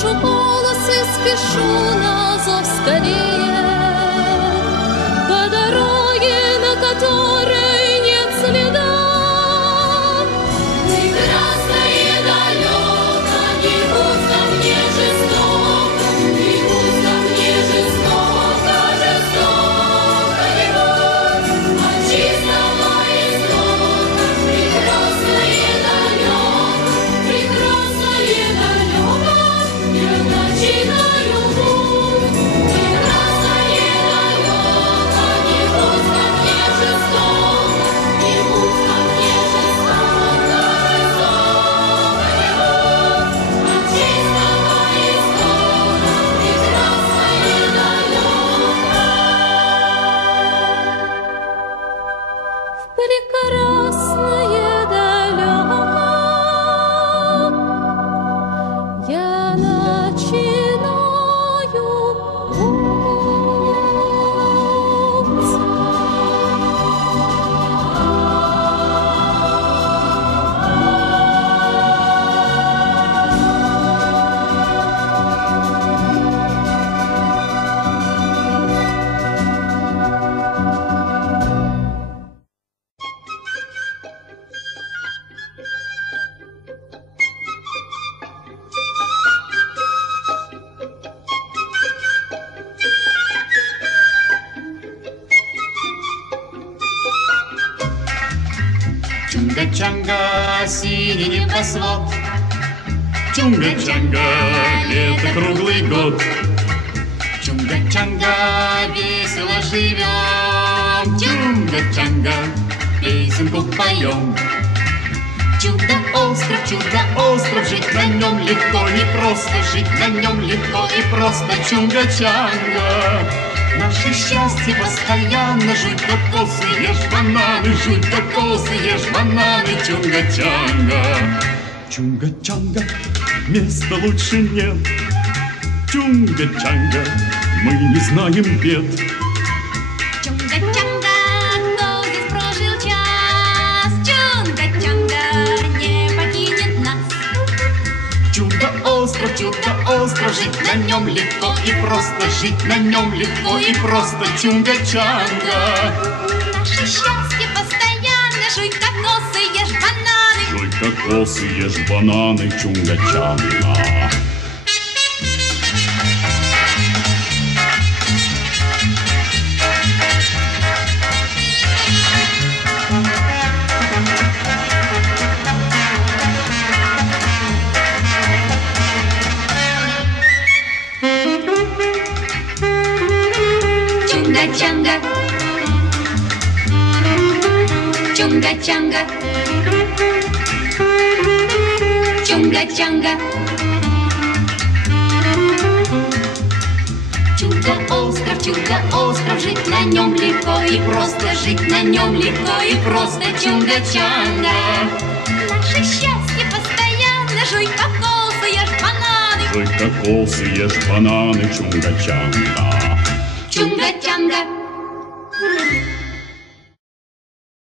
слышу голос и спешу на зов скорее по дороге, на которой нет следа. Прекрасное далеко, не пусто мне жестоко, не пусто мне жестоко, жестоко любовь от чистого истока. Прекрасное далеко, прекрасное далеко, я начинаю путь. Прекрасное далеко, не пусто мне жестоко, не пусто мне жестоко, жестоко любовь от чистого истока. Прекрасное далеко, в прекрасное далеко я начинаю путь. Чунга-чанга, синий небосвод, Чунга-чанга, лето круглый год. Чунга-чанга, весело живем, Чунга-чанга, песенку поем. Чудо-остров, жить на нем легко и просто, жить на нем легко и просто, Чунга-чанга. Наше счастье постоянно, жуй кокосы, ешь бананы, жуй кокосы, ешь бананы, Чунга-чанга. Чунга-чанга, места лучше нет, Чунга-чанга, мы не знаем бед. Чунга-чанга, кто здесь прожил час? Чунга-чанга не покинет нас. Чудо-остров, жить на нем легко и просто, жить на нем легко и просто, Чунга-чанга. Наше счастье постоянно, жуй кокосы, ешь бананы. Жуй кокосы, ешь бананы, Чунга-чанга. Чунга-чанга, Чунга-чанга, Чунга-чанга. Чудо-остров, жить на нем легко и просто, жить на нем легко и просто, Чунга-чанга. Наше счастье постоянно, жуй кокосы, ешь бананы. Жуй кокосы, ешь бананы, Чунга-чанга. Чунга-чанга.